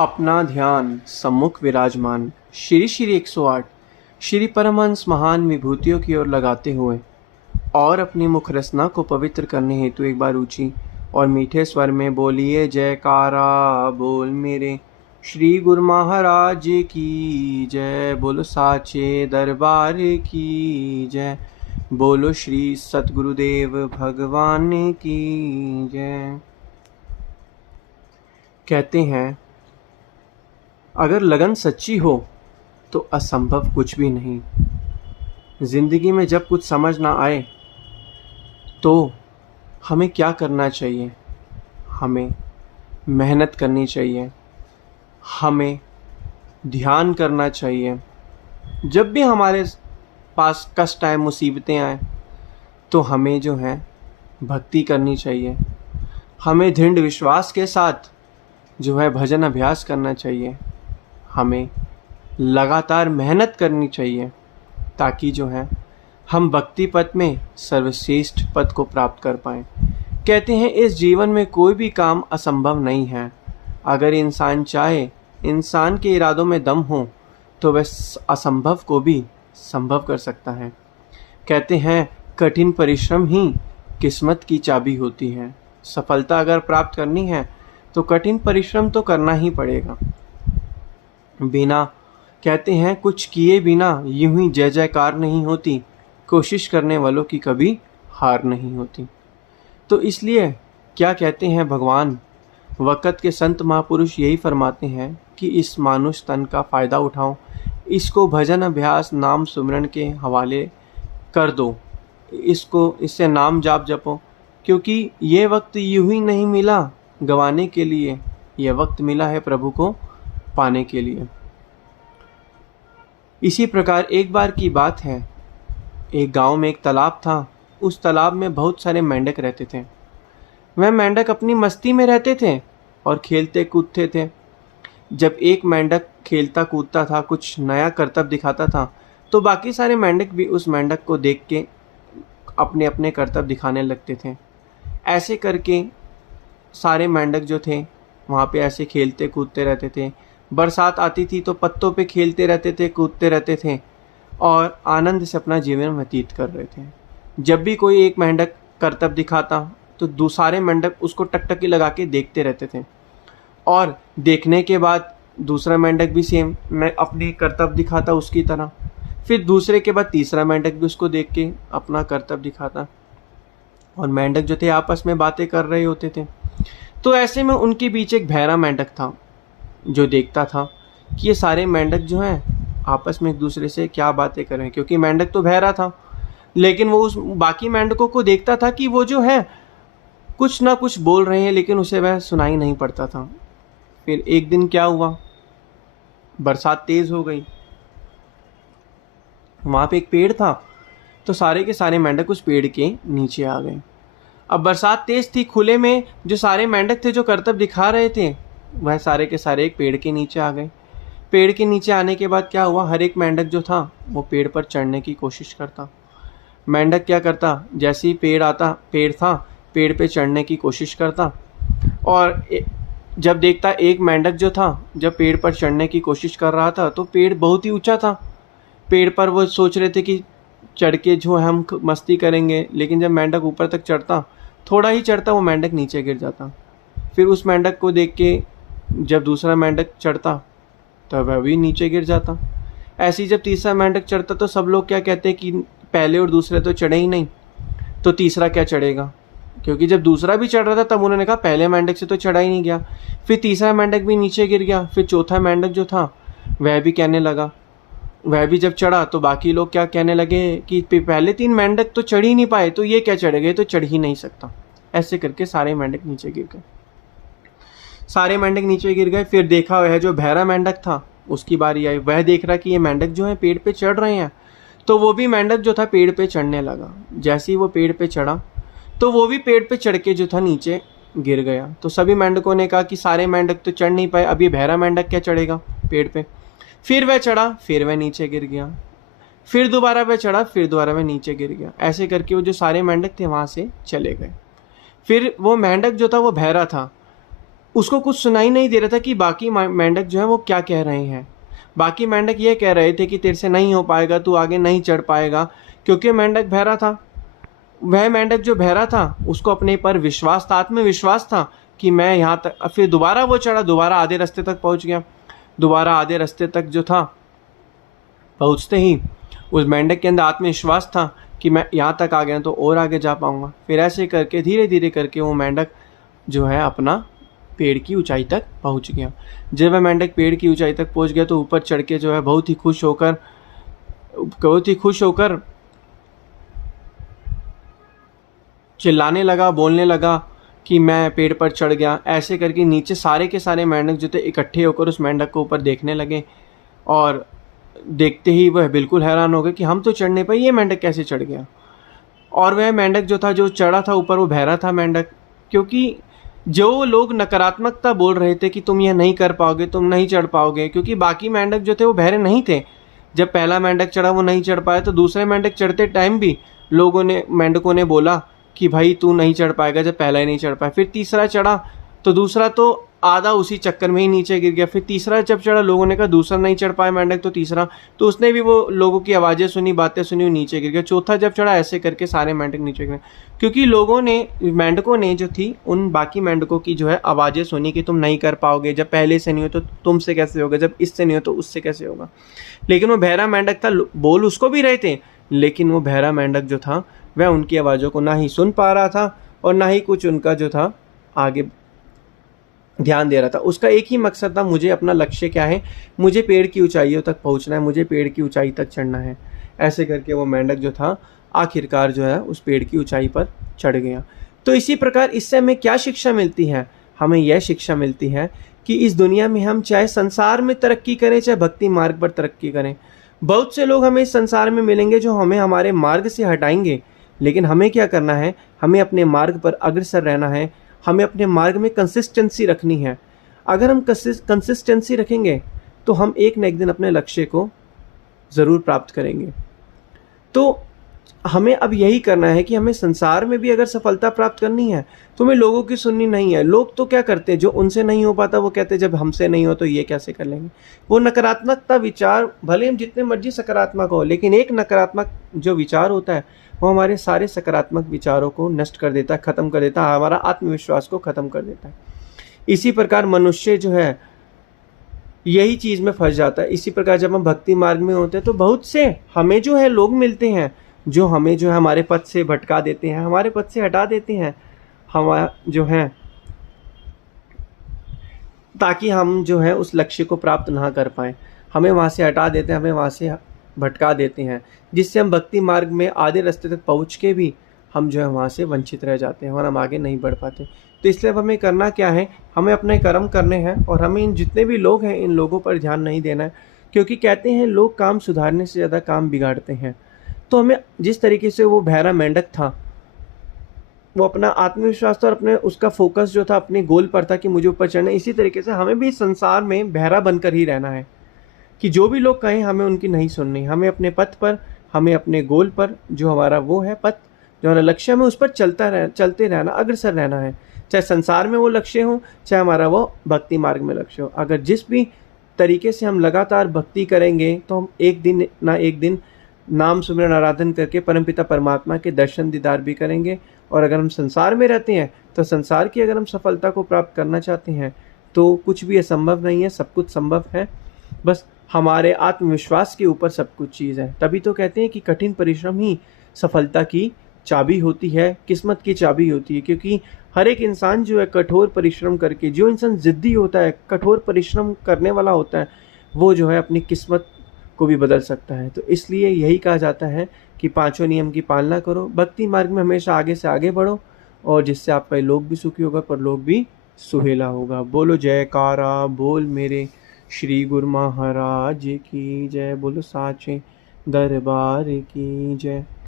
अपना ध्यान सम्मुख विराजमान श्री श्री 108 श्री परमहंस महान विभूतियों की ओर लगाते हुए और अपनी मुख रसना को पवित्र करने हेतु एक बार ऊंची और मीठे स्वर में बोलिए जयकारा बोल मेरे श्री गुरु महाराज की जय। बोलो साचे दरबार की जय। बोलो श्री सतगुरुदेव भगवान की जय। कहते हैं अगर लगन सच्ची हो तो असंभव कुछ भी नहीं। जिंदगी में जब कुछ समझ ना आए तो हमें क्या करना चाहिए? हमें मेहनत करनी चाहिए, हमें ध्यान करना चाहिए। जब भी हमारे पास कष्ट आए, मुसीबतें आए, तो हमें जो है भक्ति करनी चाहिए। हमें दृढ़ विश्वास के साथ जो है भजन अभ्यास करना चाहिए। हमें लगातार मेहनत करनी चाहिए ताकि जो है हम भक्ति पथ में सर्वश्रेष्ठ पद को प्राप्त कर पाएं। कहते हैं इस जीवन में कोई भी काम असंभव नहीं है। अगर इंसान चाहे, इंसान के इरादों में दम हो, तो वह असंभव को भी संभव कर सकता है। कहते हैं कठिन परिश्रम ही किस्मत की चाबी होती है। सफलता अगर प्राप्त करनी है तो कठिन परिश्रम तो करना ही पड़ेगा। बिना कहते हैं कुछ किए बिना यूं ही जय जयकार नहीं होती। कोशिश करने वालों की कभी हार नहीं होती। तो इसलिए क्या कहते हैं भगवान, वक़्त के संत महापुरुष यही फरमाते हैं कि इस मानुष तन का फ़ायदा उठाओ, इसको भजन अभ्यास नाम सुमरन के हवाले कर दो, इससे नाम जाप जपो, क्योंकि ये वक्त यूं ही नहीं मिला गंवाने के लिए, यह वक्त मिला है प्रभु को पाने के लिए। इसी प्रकार एक बार की बात है, एक गांव में एक तालाब था। उस तालाब में बहुत सारे मेंढक रहते थे। वह मेंढक अपनी मस्ती में रहते थे और खेलते कूदते थे। जब एक मेंढक खेलता कूदता था, कुछ नया करतब दिखाता था, तो बाकी सारे मेंढक भी उस मेंढक को देख के अपने अपने करतब दिखाने लगते थे। ऐसे करके सारे मेंढक जो थे वहाँ पे ऐसे खेलते कूदते रहते थे। बरसात आती थी तो पत्तों पे खेलते रहते थे, कूदते रहते थे और आनंद से अपना जीवन व्यतीत कर रहे थे। जब भी कोई एक मेंढक करतब दिखाता तो सारे मेंढक उसको टकटकी लगा के देखते रहते थे और देखने के बाद दूसरा मेंढक भी सेम मैं अपनी करतब दिखाता उसकी तरह। फिर दूसरे के बाद तीसरा मेंढक भी उसको देख के अपना करतब दिखाता और मेंढक जो थे आपस में बातें कर रहे होते थे। तो ऐसे में उनके बीच एक बहरा मेंढक था जो देखता था कि ये सारे मेंढक जो हैं आपस में एक दूसरे से क्या बातें कर रहे हैं, क्योंकि मेंढक तो बहरा था। लेकिन वो उस बाकी मेंढकों को देखता था कि वो जो है कुछ ना कुछ बोल रहे हैं, लेकिन उसे वह सुनाई नहीं पड़ता था। फिर एक दिन क्या हुआ, बरसात तेज हो गई। वहां पे एक पेड़ था, तो सारे के सारे मेंढक उस पेड़ के नीचे आ गए। अब बरसात तेज थी, खुले में जो सारे मेंढक थे जो करतब दिखा रहे थे वह सारे के सारे एक पेड़ के नीचे आ गए। पेड़ के नीचे आने के बाद क्या हुआ, हर एक मेंढक जो था वो पेड़ पर चढ़ने की कोशिश करता। मेंढक क्या करता, जैसे ही पेड़ था पेड़ पे चढ़ने की कोशिश करता और जब देखता एक मेंढक जो था जब पेड़ पर चढ़ने की कोशिश कर रहा था तो पेड़ बहुत ही ऊंचा था। पेड़ पर वो सोच रहे थे कि चढ़ के जो है हम मस्ती करेंगे, लेकिन जब मेंढक ऊपर तक चढ़ता, थोड़ा ही चढ़ता, वो मेंढक नीचे गिर जाता। फिर उस मेंढक को देख के जब दूसरा मेंढक चढ़ता तो वह भी नीचे गिर जाता। ऐसे ही जब तीसरा मेंढक चढ़ता तो सब लोग क्या कहते कि पहले और दूसरे तो चढ़े ही नहीं, तो तीसरा क्या चढ़ेगा, क्योंकि जब दूसरा भी चढ़ रहा था तब उन्होंने कहा पहले मेंढक से तो चढ़ा ही नहीं गया। फिर तीसरा मेंढक भी नीचे गिर गया। फिर चौथा मेंढक जो था वह भी कहने लगा, वह भी जब चढ़ा तो बाकी लोग क्या कहने लगे कि पहले 3 मेंढक तो चढ़ ही नहीं पाए, तो ये क्या चढ़ेगा, ये तो चढ़ ही नहीं सकता। ऐसे करके सारे मेंढक नीचे गिर गए। सारे मेंढक नीचे गिर गए। फिर देखा वह जो बहरा मेंढक था उसकी बारी आई। वह देख रहा कि ये मेंढक जो है पेड़ पे चढ़ रहे हैं, तो वो भी मेंढक जो था पेड़ पे चढ़ने लगा। जैसे ही वो पेड़ पे चढ़ा तो वो भी पेड़ पे चढ़ के जो था नीचे गिर गया। तो सभी मेंढकों ने कहा कि सारे मेंढक तो चढ़ नहीं पाए, अब ये बहरा मेंढक क्या चढ़ेगा पेड़ पे। फिर वह चढ़ा, फिर वह नीचे गिर गया। फिर दोबारा वह चढ़ा, फिर दोबारा वह नीचे गिर गया। ऐसे करके वो जो सारे मेंढक थे वहाँ से चले गए। फिर वो मेंढक जो था वो बहरा था, उसको कुछ सुनाई नहीं दे रहा था कि बाकी मेंढक जो है वो क्या कह रहे हैं। बाकी मेंढक ये कह रहे थे कि तेरे से नहीं हो पाएगा, तू आगे नहीं चढ़ पाएगा, क्योंकि मेंढक बहरा था। वह मेंढक जो बहरा था उसको अपने पर विश्वास था, आत्मविश्वास था कि मैं यहाँ तक। फिर दोबारा वो चढ़ा, दोबारा आधे रास्ते तक पहुँच गया। दोबारा आधे रास्ते तक जो था पहुँचते ही उस मेंढक के अंदर आत्मविश्वास था कि मैं यहाँ तक आ गया तो और आगे जा पाऊँगा। फिर ऐसे करके धीरे धीरे करके वो मेंढक जो है अपना पेड़ की ऊंचाई तक पहुँच गया। जब वह मेंढक पेड़ की ऊंचाई तक पहुँच गया तो ऊपर चढ़ के जो है बहुत ही खुश होकर चिल्लाने लगा, बोलने लगा कि मैं पेड़ पर चढ़ गया। ऐसे करके नीचे सारे के सारे मेंढक जो थे इकट्ठे होकर उस मेंढक को ऊपर देखने लगे, और देखते ही वह बिल्कुल हैरान हो गए कि हम तो चढ़ने पर, ये मेंढक कैसे चढ़ गया। और वह मेंढक जो था, जो चढ़ा था ऊपर, वो बहरा था मेंढक। क्योंकि जो लोग नकारात्मकता बोल रहे थे कि तुम यह नहीं कर पाओगे, तुम नहीं चढ़ पाओगे, क्योंकि बाकी मेंढक जो थे वो बहरे नहीं थे। जब पहला मेंढक चढ़ा वो नहीं चढ़ पाया, तो दूसरे मेंढक चढ़ते टाइम भी मेंढकों ने बोला कि भाई तू नहीं चढ़ पाएगा, जब पहला ही नहीं चढ़ पाया। फिर तीसरा चढ़ा तो दूसरा तो आधा उसी चक्कर में ही नीचे गिर गया। फिर तीसरा जब चढ़ा, लोगों ने कहा दूसरा नहीं चढ़ पाया मेंढक तो तीसरा, तो उसने भी वो लोगों की आवाज़ें सुनी, बातें सुनी, वो नीचे गिर गया। चौथा जब चढ़ा, ऐसे करके सारे मेंढक नीचे गिरे, क्योंकि मेंढकों ने जो थी उन बाकी मेंढकों की जो है आवाज़ें सुनी कि तुम नहीं कर पाओगे, जब पहले से नहीं हो तो तुमसे कैसे होगा, जब इससे नहीं हो तो उससे कैसे होगा। लेकिन वो बहरा मेंढक था, बोल उसको भी रहे थे, लेकिन वो बहरा मेंढक जो था वह उनकी आवाज़ों को ना ही सुन पा रहा था और ना ही कुछ उनका जो था आगे ध्यान दे रहा था। उसका एक ही मकसद था, मुझे अपना लक्ष्य क्या है, मुझे पेड़ की ऊंचाइयों तक पहुंचना है, मुझे पेड़ की ऊंचाई तक चढ़ना है। ऐसे करके वो मेंढक जो था आखिरकार जो है उस पेड़ की ऊंचाई पर चढ़ गया। तो इसी प्रकार इससे हमें क्या शिक्षा मिलती है? हमें यह शिक्षा मिलती है कि इस दुनिया में हम चाहे संसार में तरक्की करें, चाहे भक्ति मार्ग पर तरक्की करें, बहुत से लोग हमें इस संसार में मिलेंगे जो हमें हमारे मार्ग से हटाएंगे, लेकिन हमें क्या करना है? हमें अपने मार्ग पर अग्रसर रहना है, हमें अपने मार्ग में कंसिस्टेंसी रखनी है। अगर हम कंसिस्टेंसी रखेंगे तो हम एक न एक दिन अपने लक्ष्य को ज़रूर प्राप्त करेंगे। तो हमें अब यही करना है कि हमें संसार में भी अगर सफलता प्राप्त करनी है तो हमें लोगों की सुननी नहीं है। लोग तो क्या करते हैं, जो उनसे नहीं हो पाता वो कहते हैं जब हमसे नहीं हो तो ये कैसे कर लेंगे। वो नकारात्मकता विचार, भले हम जितने मर्जी सकारात्मक हो, लेकिन एक नकारात्मक जो विचार होता है वो हमारे सारे सकारात्मक विचारों को नष्ट कर देता है, ख़त्म कर देता है, हमारा आत्मविश्वास को ख़त्म कर देता है। इसी प्रकार मनुष्य जो है यही चीज़ में फंस जाता है। इसी प्रकार जब हम भक्ति मार्ग में होते हैं तो बहुत से हमें जो है लोग मिलते हैं जो हमें जो है हमारे पथ से भटका देते हैं, हमारे पथ से हटा देते हैं, हम जो है ताकि हम जो है उस लक्ष्य को प्राप्त ना कर पाएँ, हमें वहाँ से हटा देते हैं, हमें वहाँ से भटका देते हैं, जिससे हम भक्ति मार्ग में आधे रास्ते तक पहुँच के भी हम जो है वहाँ से वंचित रह जाते हैं और हम आगे नहीं बढ़ पाते। तो इसलिए अब हमें करना क्या है? हमें अपने कर्म करने हैं और हमें इन जितने भी लोग हैं इन लोगों पर ध्यान नहीं देना है, क्योंकि कहते हैं लोग काम सुधारने से ज़्यादा काम बिगाड़ते हैं। तो हमें जिस तरीके से वो बहरा मेंढक था, वो अपना आत्मविश्वास था और अपने उसका फोकस जो था अपने गोल पर था कि मुझे ऊपर चढ़ना है, इसी तरीके से हमें भी संसार में बहरा बनकर ही रहना है कि जो भी लोग कहें हमें उनकी नहीं सुननी। हमें अपने पथ पर, हमें अपने गोल पर, जो हमारा वो है पथ, जो हमारा लक्ष्य है, उस पर चलते रहना, अग्रसर रहना है। चाहे संसार में वो लक्ष्य हो, चाहे हमारा वो भक्ति मार्ग में लक्ष्य हो। अगर जिस भी तरीके से हम लगातार भक्ति करेंगे तो हम एक दिन ना एक दिन नाम सुमिरन आराधन करके परमपिता परमात्मा के दर्शन दीदार भी करेंगे। और अगर हम संसार में रहते हैं तो संसार की अगर हम सफलता को प्राप्त करना चाहते हैं तो कुछ भी असंभव नहीं है, सब कुछ संभव है। बस हमारे आत्मविश्वास के ऊपर सब कुछ चीज़ है। तभी तो कहते हैं कि कठिन परिश्रम ही सफलता की चाबी होती है, किस्मत की चाबी होती है, क्योंकि हर एक इंसान जो है कठोर परिश्रम करके, जो इंसान ज़िद्दी होता है, कठोर परिश्रम करने वाला होता है, वो जो है अपनी किस्मत को भी बदल सकता है। तो इसलिए यही कहा जाता है कि पांचों नियम की पालना करो, भक्ति मार्ग में हमेशा आगे से आगे बढ़ो, और जिससे आपका लोक भी सुखी होगा पर लोक भी सुहेला होगा। बोलो जयकारा बोल मेरे श्री गुरु महाराज की जय, बोलो साचे दरबार की जय।